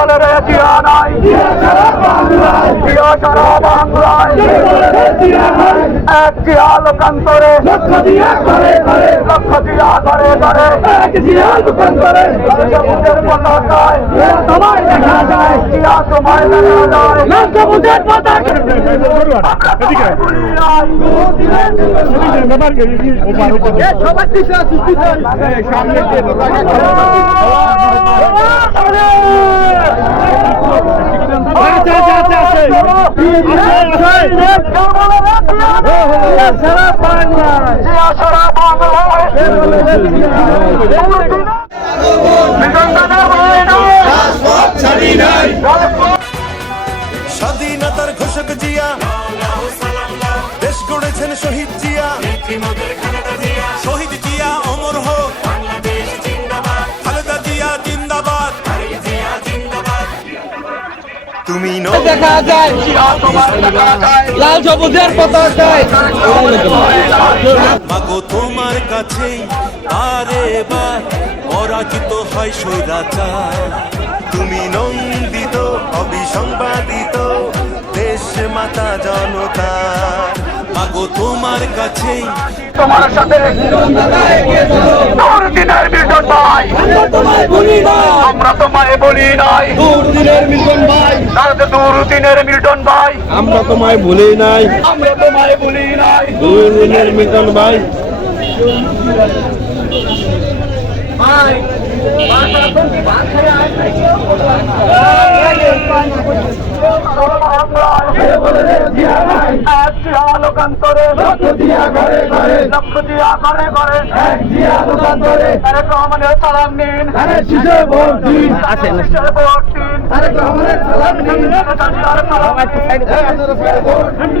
বলো এক জিয়া লোকান্তরে লক্ষ দিয়া ঘরে ঘরে লক্ষ জিয়া ঘরে ঘরে এক জিয়া লোকান্তরে সবুজের পতাকায় তোমায় দেখা যায় জিয়া তোমায় দেখা যায় লক্ষ বুঝের পতাকা সামনে আচ্ছা আচ্ছা আচ্ছা সারা বাংলায় সারা বাংলায়। স্বাধীনতার ঘোষক জিয়া দেশ গড়েছেন শহীদ জিয়া তুমি দেখা যায়। লাল সবুজের পতাকায় মাগো তোমার কাছেই আরে বার পরাজিত হয় স্বৈরাচার। তুমি নন্দিত অবিসংবাদিত দেশ মাতা জনতা মাগো তোমার কাছেই তোমার সাথে ভাই তোমায় আমরা তোমায় বলি নাই। দুর্দিনের মিলন ভাই। তাহলে দুর্দিনের মিল্টন ভাই। আমরা তোমায় বলি নাই। আমরা তোমায় বলি নাই। দুর্দিনের মিলন ভাই। লোকান্তরে লক্ষ দিয়া ঘরে ঘরে লক্ষ দিয়া ঘরে ঘরে এক দিয়া লোকান্তরে তারেক রহমানের সালাম নিন শিশে ভোট দিন আসেন ভোট দিন তারেক রহমানের সালাম দিন শিশে ভোট দিন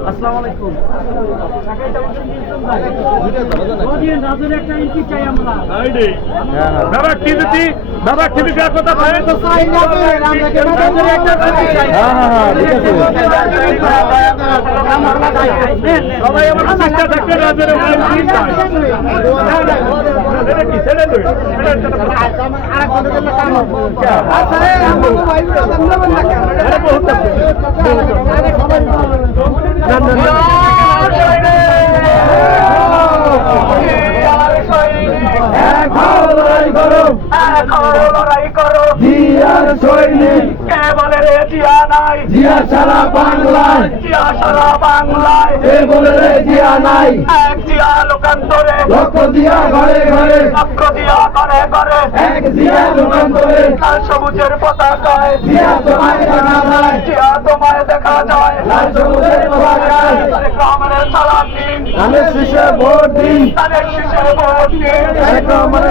আসসালামু আলাইকুম বাবা বাবা হ্যাঁ হ্যাঁ হ্যাঁ কি ছেড়ে দেবে লড়াই সৈনিক। কে বলে রে জিয়া নাই। জিয়া সারা বাংলায়। জিয়া সারা বাংলায়। এ বলে রে জিয়া নাই। এক জিয়া লোকান্তরে। লক্ষ দিয়া ঘরে ঘরে। লক্ষ জিয়া করে করে এক জিয়া লোকান্তরে। লাল সবুজের পতাকায়। জিয়া তোমায় দেখা যায়। জিয়া তোমায় দেখা যায়। লাল সবুজের পতাকায়। তারেক সালাম দিন। ধানের শীষে ভোট দিন। তাদের শিশে ভোট দিন।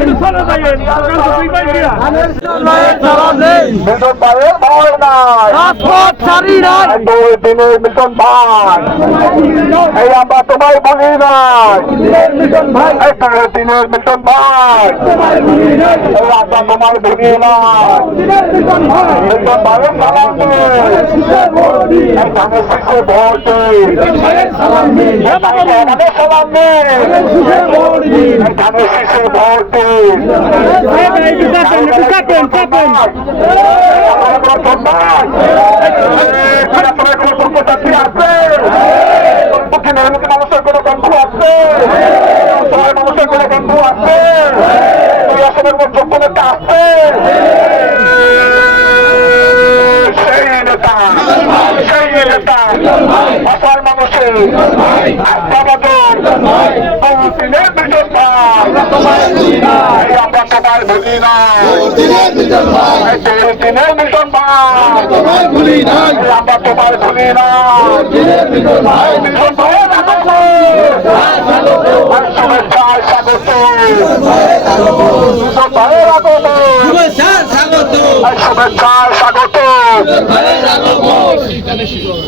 দিন দিন মিল্টন ভাইয়ের ভয় নাই রাজপথ ছাড়ি নাই দুই দিনের মিল্টন ভাই এই আমরা তোমায় বলি নাই মিটন ভাই এই দিন দিন দিন দিন দিন ভোট মানুষের কোনো বন্ধু আছে মানুষের কোনো বন্ধু আছে আসলে যোগ্য নেতা আছে সেই নেতা সেই নেতা শুভেচ্ছায় স্বাগত শুভেচ্ছায় স্বাগত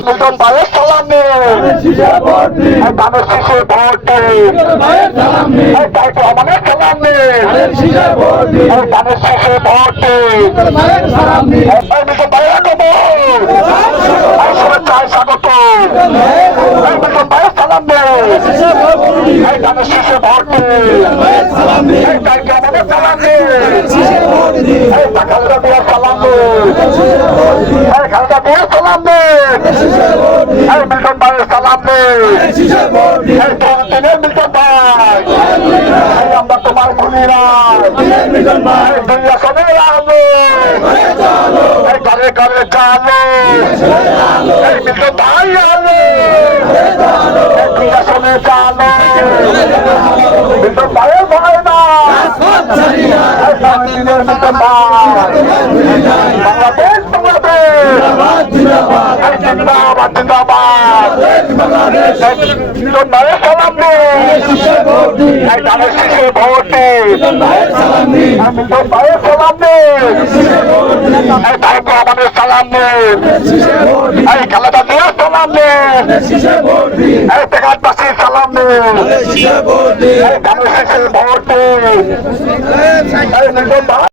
মিল্টন ভাইয়ের সালাম নিন শীষে ভোট দিন এই ধানের শীষে ভোট দিন ভাইয়ের সালাম দিন এই তাইক রহমানের সালাম নিন শীষে ভোট দিন এই ধানের শীষে ভোট দিন ভাইয়ের আগমন শুভেচ্ছায় স্বাগত দিন ধানের শীষে ভোট দিন দিন নিন শীষে ভোট দিন এই খালেদা দিয়ার সালাম নিন শীষে ভোট দিন মিল্টন ভাইয়ের ভোট দিন মিল্টন ভাই। আমরা তোমার খুনিরা। মিটন দুই এই দুই আসনে চালো মিল্টন ভাইয়ের ভয় না এই তরুণের মিল্টন ভাই বাংলাদেশ বাংলাদেশ জিন্দাবাদ এই জিন্দাবাদ জিন্দাবাদ বাংলাদেশ মিল্টন ভাইয়ের সালাম দিন শীষে ভাইয়ের সালাম দিন ভোট। দিন